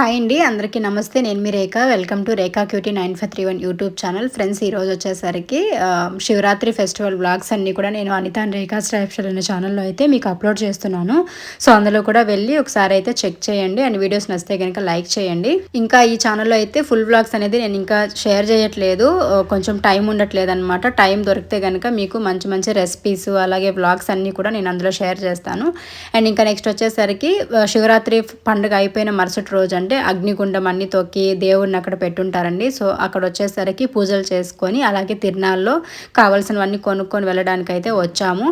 Hi అండి, అందరికీ నమస్తే. నేను మీ రేఖ. Welcome to Rekha cutie 9531 YouTube channel. Friends, ఈరోజు వచ్చేసరికి శివరాత్రి ఫెస్టివల్ వ్లాగ్స్ అన్నీ కూడా నేను అనిత అండ్ రేఖా స్టైల్ అనే ఛానల్లో అయితే మీకు అప్లోడ్ చేస్తున్నాను. సో అందులో కూడా వెళ్ళి ఒకసారి అయితే చెక్ చేయండి అండ్ వీడియోస్ నచ్చితే కనుక లైక్ చేయండి. ఇంకా ఈ ఛానల్లో అయితే ఫుల్ వ్లాగ్స్ అనేది నేను ఇంకా షేర్ చేయట్లేదు, కొంచెం టైం ఉండట్లేదు అనమాట. టైం దొరికితే కనుక మీకు మంచి మంచి రెసిపీస్ అలాగే వ్లాగ్స్ అన్నీ కూడా నేను అందులో షేర్ చేస్తాను. అండ్ ఇంకా నెక్స్ట్ వచ్చేసరికి శివరాత్రి పండుగ అయిపోయిన మరుసటి రోజు అంటే అగ్నిగుండం అన్ని తొక్కి దేవుడిని అక్కడ పెట్టుంటారండి. సో అక్కడ వచ్చేసరికి పూజలు చేసుకొని అలాగే తిరునాళ్ళలో కావాల్సినవన్నీ కొనుక్కొని వెళ్ళడానికి అయితే వచ్చాము.